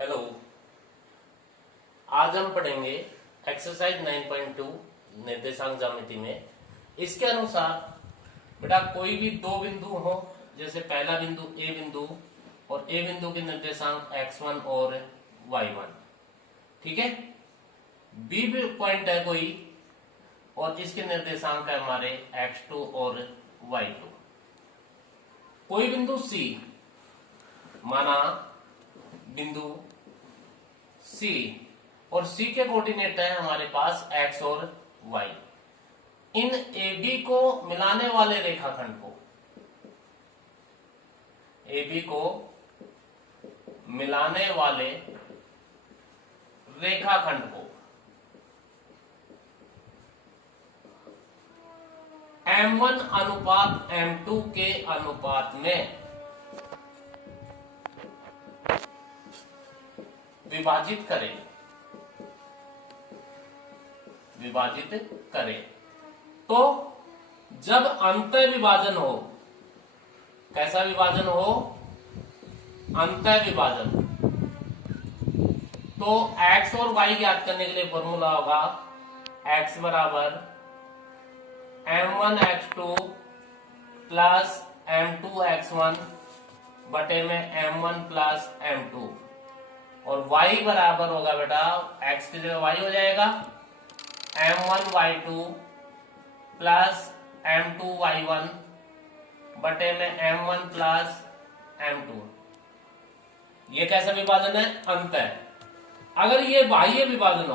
Hello. आज हम पढ़ेंगे एक्सरसाइज 9.2 निर्देशांक ज्यामिति में। इसके अनुसार बेटा कोई भी दो बिंदु हो, जैसे पहला बिंदु और ए बिंदु के निर्देशांक x1 और y1, ठीक है। बी भी पॉइंट है कोई और इसके निर्देशांक है हमारे x2 और y2। कोई बिंदु C, माना बिंदु C, और C के कोऑर्डिनेट है हमारे पास x और y। इन AB को मिलाने वाले रेखाखंड को, AB को मिलाने वाले रेखाखंड को M1 अनुपात M2 के अनुपात में विभाजित करें। तो जब अंतः विभाजन हो, कैसा विभाजन हो? अंतः विभाजन। तो x और y ज्ञात करने के लिए फॉर्मूला होगा x बराबर m1 x2 plus m2 x1 बटे में m1 प्लस m2, और y बराबर होगा बेटा, x की जगह y हो जाएगा m1 y2 plus m2 y1 बटे में m1 प्लस m2। ये कैसा विभाजन है? अंतः। अगर ये बाह्य विभाजन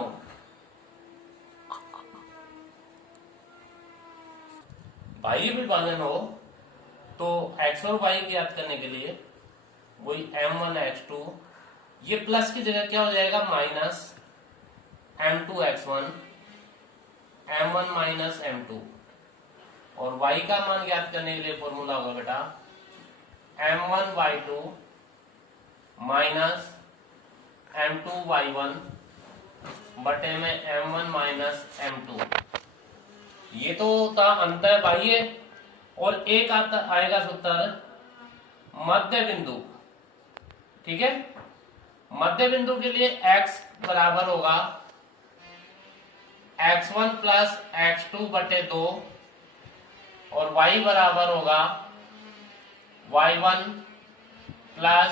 हो, तो x और y ज्ञात करने के लिए वही m1 x2, ये प्लस की जगह क्या हो जाएगा? Minus m2 x1 m1 minus m2, और y का मान ज्ञात करने के लिए फॉर्मूला होगा बेटा m1 y2 minus m2 y1 बटे में m1 माइनस m2। ये तो था अंतः बाह्य, और एक आता आएगा सूत्र मध्य बिंदु, ठीक है। मध्य बिंदु के लिए x बराबर होगा x1 प्लस x2 बटे 2, और y बराबर होगा y1 प्लस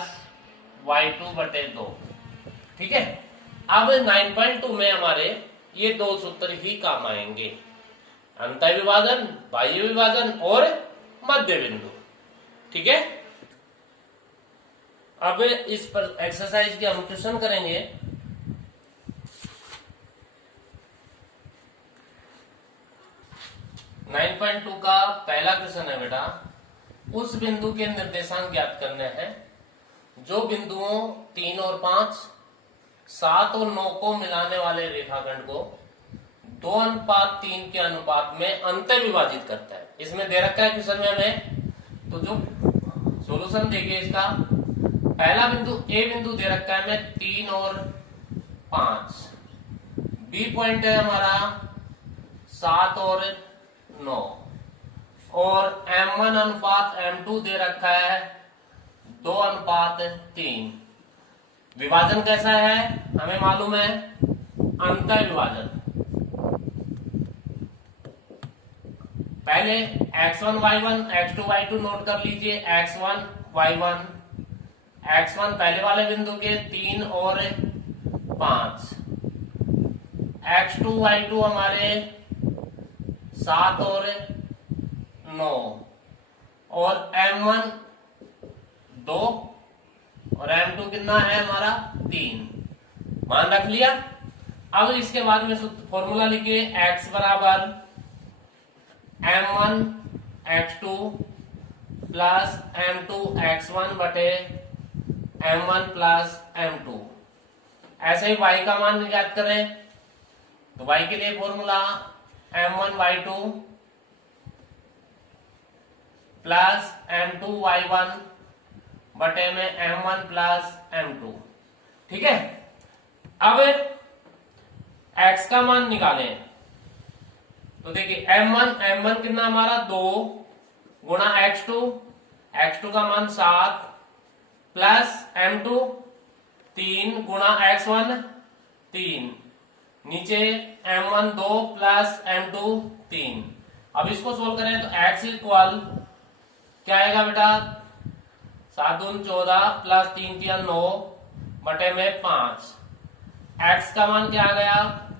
y2 बटे 2, ठीक है। अब 9.2 में हमारे ये दो सूत्र ही काम आएंगे, अंतः विभाजन, बाह्य विभाजन और मध्य बिंदु, ठीक है। अब इस पर एक्सरसाइज के हम क्वेश्चन करेंगे। नाइन पॉइंट 2 का पहला क्वेश्चन है बेटा, उस बिंदु के निर्देशांक ज्ञात करने हैं जो बिंदुओं 3 और 5, 7 और 9 को मिलाने वाले रेखाखंड को 2:3 के अनुपात में अंतः विभाजित करता है। इसमें दे रखा है क्वेश्चन में हमें, तो जो सॉल्यूशन देखिए इसका, पहला बिंदु ए बिंदु दे रखा है हमें 3 और 5, बी पॉइंट है हमारा 7 और 9, और m1 अनुपात m2 दे रखा है 2:3। विभाजन कैसा है हमें मालूम है, अंतः विभाजन। पहले x1 y1 x2 y2 note कर लीजिए। x1 y1, x1 पहले वाले बिंदु के 3 और 5, x2 y2 हमारे 7 और 9, और m1 2 और m2 कितना है हमारा 3, मान रख लिया। अब इसके बाद में फॉर्मूला लिखिए x बराबर m1 x2 plus m2 x1 बटे m1 प्लस m2। ऐसे ही y का मान ज्ञात करें, तो y के लिए formula m1 y2 plus m2 y1 बटे में m1 प्लस m2, ठीक है। अब x का मान निकालें, तो देखिए m1 कितना हमारा 2 गुणा x2 का मान 7 प्लस m2 3 गुणा x1 3, नीचे m1 2 प्लस m2 3। अब इसको सोल्व करें तो x इक्वल क्या आएगा बेटा, 7 दूनी 14 प्लस 3 3 9 बटे में 5। x का मान क्या आ गया,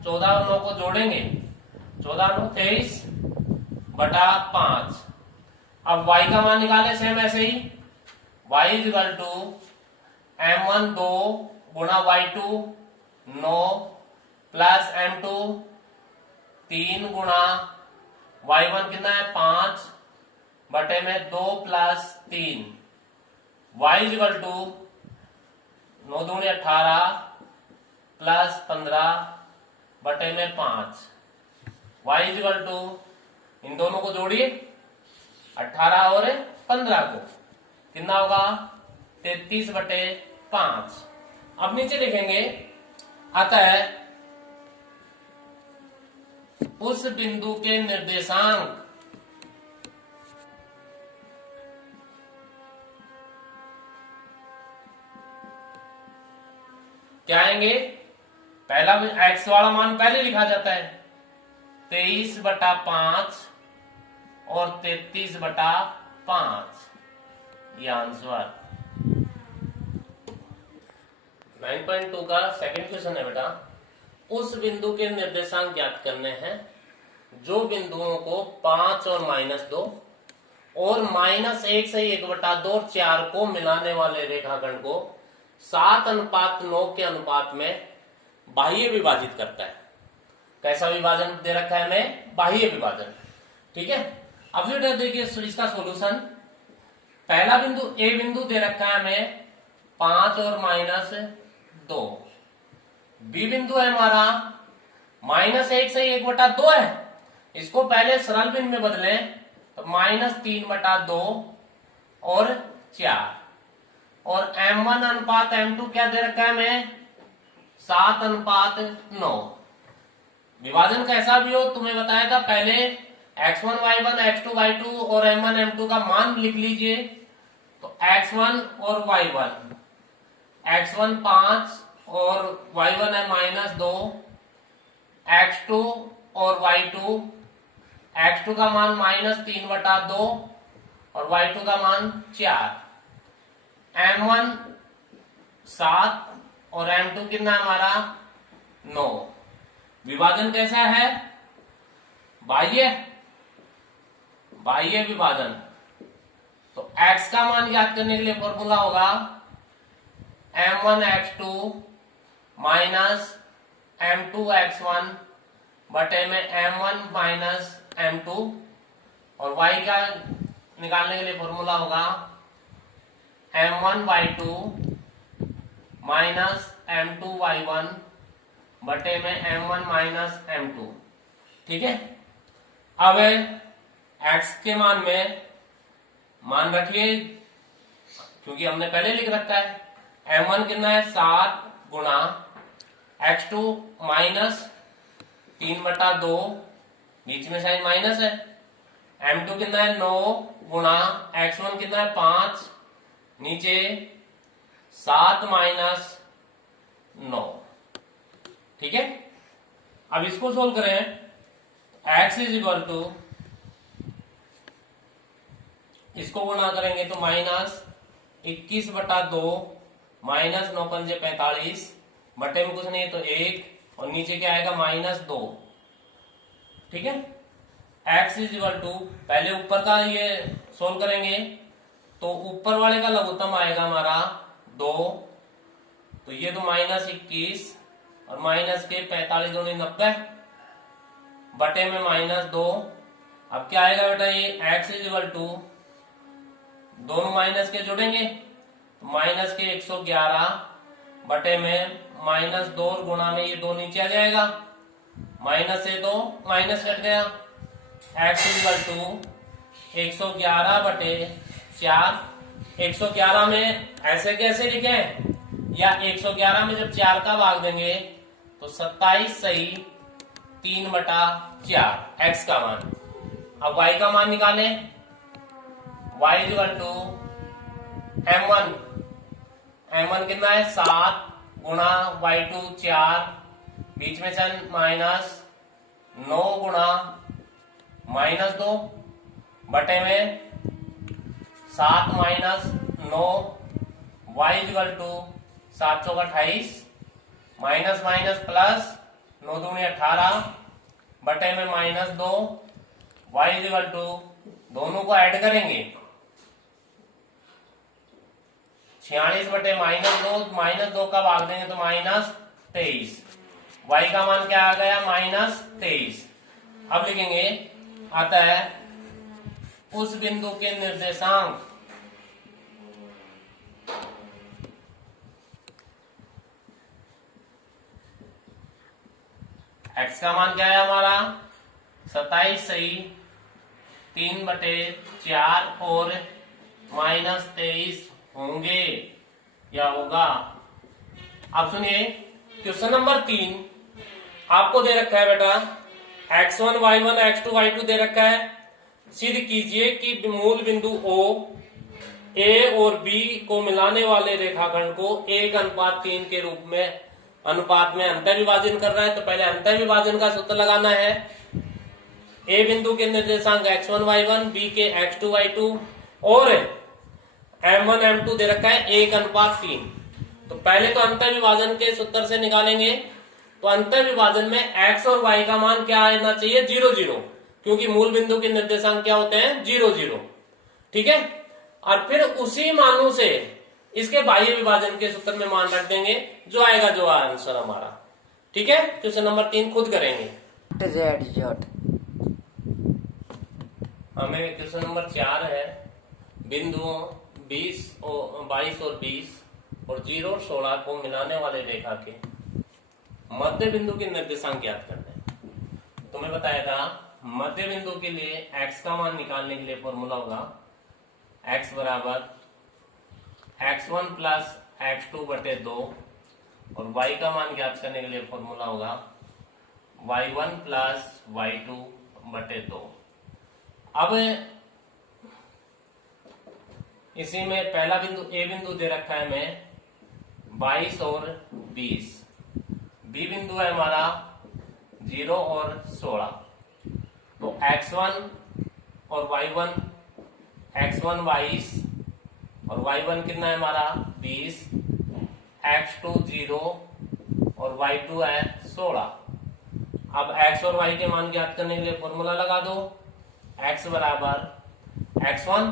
14 और 9 को जोड़ेंगे, 14 9 23 बटा 5। अब y का मान निकाले सेम ऐसे ही, y is equal to m1 2 गुणा y2 9 प्लस m2 3 गुणा y1 कितना है 5 बटे में 2 plus 3। y is equal to 9 दूनी 18 प्लस 15 बटे में 5। y इज इक्वल टू इन दोनों को जोड़िए, 18 और 15 को कितना होगा 33 बटे 5। अब नीचे लिखेंगे, अतः उस बिंदु के निर्देशांक क्या आएंगे, पहला x वाला मान पहले लिखा जाता है 23 बटा 5 और 33 बटा 5, ये आंसर। 9.2 का सेकंड क्वेश्चन है बेटा, उस बिंदु के निर्देशांक ज्ञात करने हैं जो बिंदुओं को 5 और -2 और -1 से 1/2 और 4 को मिलाने वाले रेखाखंड को 7:9 के अनुपात में बाह्य विभाजित करता है। कैसा विभाजन दे रखा है हमें, बाह्य विभाजन। ठीक है, अब ये देखिए इसका सॉल्यूशन, पहला बिंदु ए बिंदु दे रखा है हमें 5 और -2, बी बिंदु है हमारा -1 से 1/2 है, इसको पहले सरल बिंदु में बदलें तो -3/2 और 4, और m1 अनुपात m2 क्या दे रखा है हमें 7:9। विभाजन कैसा भी हो तुम्हें बताया था पहले, x1 y1 x2 y2 और m1 m2 का मान लिख लीजिए। तो x1 और y1, x1 5 और y1 है -2, x2 और y2, x2 का मान -3/2 और y2 का मान 4, m1 7 और m2 कितना हमारा 9। विभाजन कैसा है, बाह्य विभाजन। तो x का मान ज्ञात करने के लिए फॉर्मूला होगा m1 x2 minus m2 x1 बटे में m1 माइनस m2, और y का निकालने के लिए फॉर्मूला होगा m1 y2 minus m2 y1 बटे में m1 माइनस m2। ठीक है, अब x के मान में मान रखिए, क्योंकि हमने पहले लिख रखा है, m1 कितना है 7 गुणा x2 माइनस 3/2, बीच में साइन माइनस है, m2 कितना है 9 गुणा x1 कितना है 5, नीचे 7 माइनस 9। ठीक है, अब इसको सोल्व करें, x इज इक्वल टू, इसको गुणा करेंगे तो -21/2 माइनस 9 पंजे 45 बटे में कुछ नहीं तो 1, और नीचे क्या आएगा -2। ठीक है, x इज इक्वल टू, पहले ऊपर का ये सोल्व करेंगे तो ऊपर वाले का लघुत्तम आएगा हमारा 2, तो ये तो -21 और माइनस के 45 दूनी 90 बटे में -2। अब क्या आएगा बेटा, ये x इज इक्वल टू, दोनों माइनस के जोड़ेंगे तो माइनस के 111 बटे में -2 और गुणा में ये 2 नीचे आ जाएगा, माइनस से 2 माइनस कट गया, x इज इक्वल टू 111 बटे 4। 111 में ऐसे कैसे लिखें, या 111 में जब 4 का भाग देंगे तो 27 सही 3/4 x का मान। अब y का मान निकालें, y is equal to m1 कितना है 7 गुणा y2 4, बीच में चल माइनस 9 गुणा -2 बटे में 7 माइनस 9, y इक्वल टू 7 चौका 28, माइनस माइनस प्लस 9 दूनी 18 बटे में -2, y इक्वल टू दोनों को ऐड करेंगे 46 बटे -2 का भाग देंगे तो -23, y का मान क्या आ गया -23। अब लिखेंगे अतः उस बिंदु के निर्देशांक x का मान क्या है हमारा 27 सही 3/4 और -23 होंगे या होगा। अब सुनिए क्वेश्चन नंबर 3 आपको दे रखा है बेटा x1 y1 x2 y2 दे रखा है। सिद्ध कीजिए कि मूल बिंदु O A और B को मिलाने वाले रेखाखंड को 1:3 के रूप में अनुपात में अंतर विभाजन कर रहा है। तो पहले अंतर विभाजन का सूत्र लगाना है। A बिंदु के निर्देशांक x1 y1, B के x2 y2 और m1 m2 दे रखा है 1:3। तो पहले तो अंतर विभाजन के सूत्र से निकालेंगे। तो अंतर विभाजन में x और y का मान क्या आना चाहिए 0 0, क्योंकि मूल बिंदु के निर्देशांक क्या होते हैं 0 0। ठीक है, और फिर उसी मानों से इसके बाह्य विभाजन के सूत्र में मान रख देंगे, जो आएगा जो आंसर हमारा। ठीक है, क्वेश्चन नंबर 3 खुद करेंगे। हमें क्वेश्चन नंबर 4 है बिंदुओं 22 और 20 और 0 और 16 को मिलाने वाले रेखा के मध्य बिंदु के निर्देशांक ज्ञात करने हैं। तुम्हें बताया था मध्य बिंदु के लिए x का मान निकालने के लिए फॉर्मूला होगा x बराबर x1 प्लस x2 बटे 2 और y का मान ज्ञात करने के लिए फॉर्मूला होगा y1 प्लस y2 बटे 2। अब इसी में पहला बिंदु A बिंदु दे रखा है हमें 22 और 20, B बिंदु है हमारा 0 और 16। तो x1 और y1, x1 22 और y1 कितना है हमारा 20, x2 0 और y2 है 16। अब x और y के मान ज्ञात करने के लिए फॉर्मूला लगा दो। x बराबर x1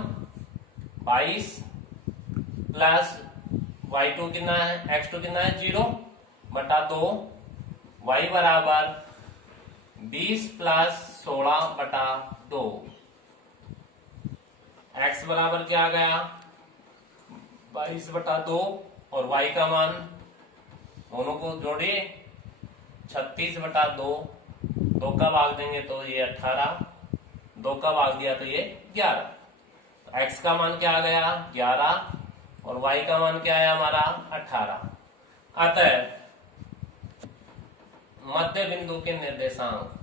22 प्लस y2 कितना है x2 कितना है 0 बटा 2, y बराबर 20 प्लस 16 बटा 2। x बराबर क्या आ गया 22 बटा 2 और y का मान दोनों को जोड़िए 36 बटा 2, 2 का भाग देंगे तो ये 18, 2 का भाग दिया तो ये 11। तो x का मान क्या आ गया 11 और y का मान क्या है हमारा 18। अतः मध्य बिंदु के निर्देशांक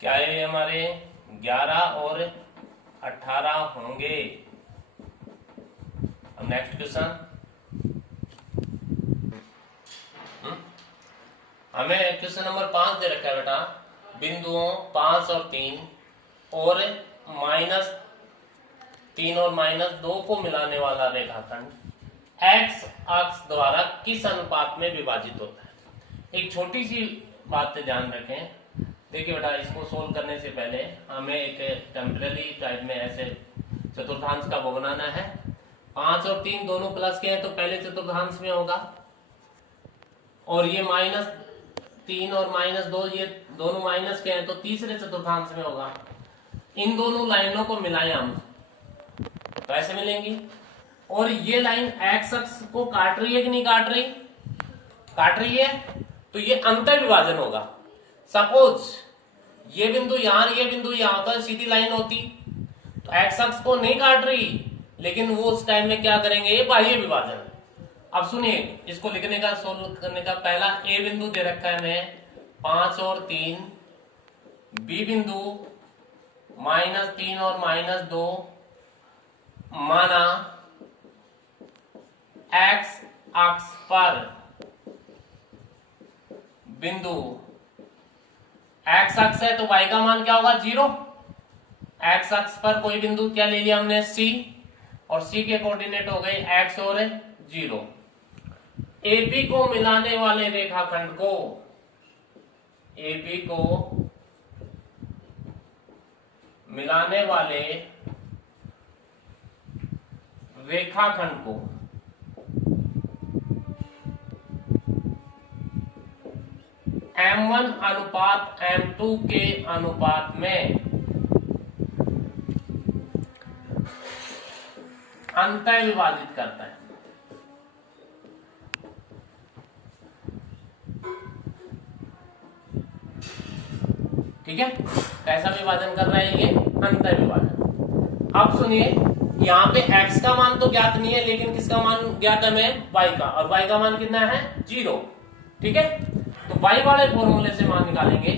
क्या है हमारे 11 और 18 होंगे। अब नेक्स्ट क्वेश्चन हमें क्वेश्चन नंबर 5 दे रखा है बेटा बिंदुओं 5 और 3 और -3 और -2 को मिलाने वाला रेखाखंड x अक्ष द्वारा किस अनुपात में विभाजित होता है। एक छोटी सी बात ध्यान रखें। देखिए बेटा इसको सोल्व करने से पहले हमें एक टेम्पररी टाइप में ऐसे चतुर्थांश का वो बनाना है। 5 और 3 दोनों प्लस के हैं तो पहले चतुर्थांश में होगा, और ये -3 और -2 ये दोनों माइनस के हैं तो तीसरे चतुर्थांश में होगा। इन दोनों लाइनों को मिलाएं हम तो ऐसे मिलेंगी। और ये लाइन x अक्ष को काट रही है कि नहीं काट रही, काट रही है, तो ये अंतर विभाजन होगा। सपोज ये बिंदु यहां ये बिंदु यहां होता, सीधी लाइन होती तो x अक्ष को नहीं काट रही, लेकिन वो उस टाइम में क्या करेंगे ये बाह्य विभाजन। अब सुनिए इसको लिखने का सोल्व करने का पहला a बिंदु दे रखा है हमें 5 और 3, b बिंदु -3 और -2 माना x अक्ष पर बिंदु, x अक्ष है तो y का मान क्या होगा 0। x अक्ष पर कोई बिंदु क्या ले लिया हमने c, और c के कोऑर्डिनेट हो गए x और 0। AB को मिलाने वाले रेखाखंड को, AB को मिलाने वाले रेखाखंड को M1 अनुपात M2 के अनुपात में अंतः विभाजित करता है। ठीक है, कैसा विभाजन कर रहा है ये? अंतर विभाजन। अब सुनिए, यहाँ पे x का मान तो ज्ञात नहीं है, लेकिन किसका मान ज्ञात है हमें? y का, और y का मान कितना है? 0। ठीक है, तो y वाले फॉर्मूले से मान निकालेंगे।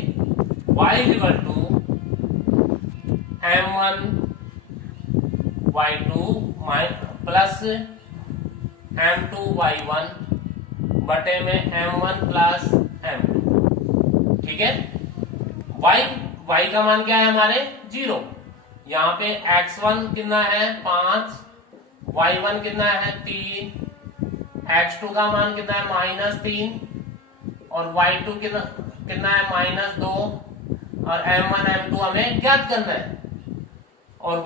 y equal to m1 y2 plus m2 y1 बटे में m1 प्लस m2। ठीक है, y का मान क्या है हमारे? 0। यहाँ पे x1 कितना है? 5, y1 कितना है? 3, x2 का मान कितना है? -3, और y2 कितना है? -2, और m1 m2 हमें ज्ञात करना है। और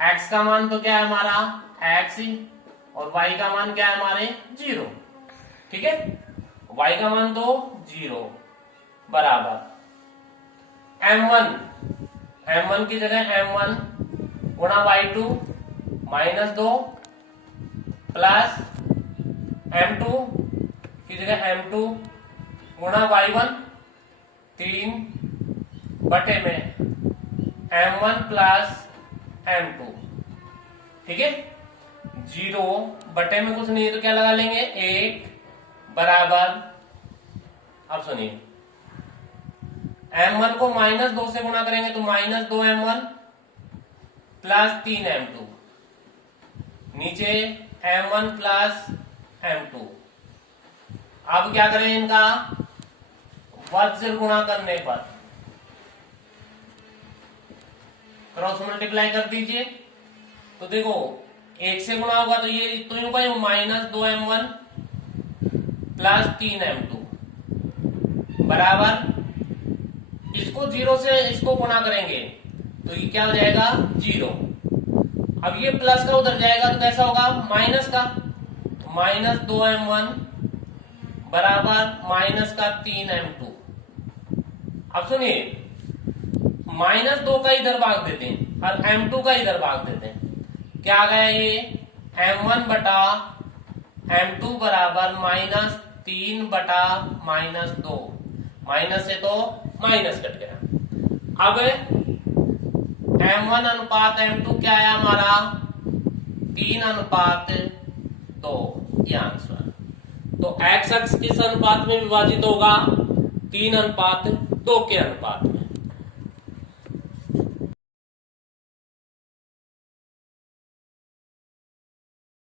x का मान तो क्या है हमारा? x ही, और y का मान क्या है हमारे? 0। ठीक है, y का मान तो 0 बराबर m1 की जगह m1 गुणा y2 -2 प्लस m2 की जगह m2 गुणा y1 3 बटे में m1 प्लस m2। ठीक है, 0 बटे में कुछ नहीं है तो क्या लगा लेंगे? 1 बराबर, अब सुनिए, m1 को -2 से गुणा करेंगे तो -2m1 प्लस 3m2, नीचे m1 प्लस m2। अब क्या करें? इनका वर्ग से गुणा करने पर क्रॉस मल्टीप्लाई कर दीजिए, तो देखो 1 से गुणा होगा तो ये तो यूं का -2m1 प्लस 3m2 बराबर, इसको 0 से इसको गुणा करेंगे तो ये क्या हो जाएगा? 0। अब ये प्लस का उधर जाएगा तो कैसा होगा? माइनस का, -2m1 बराबर -3m2। अब सुनिए, -2 का इधर भाग देते हैं और m2 का इधर भाग देते हैं। क्या आ गया ये? m1 बटा m2 बराबर -3 बटा -2, माइनस से तो माइनस कट गया। अब m1 अनुपात m2 क्या है हमारा? 3:2, ये आंसर। तो x अक्ष किस अनुपात में विभाजित होगा? 3:2 के अनुपात में।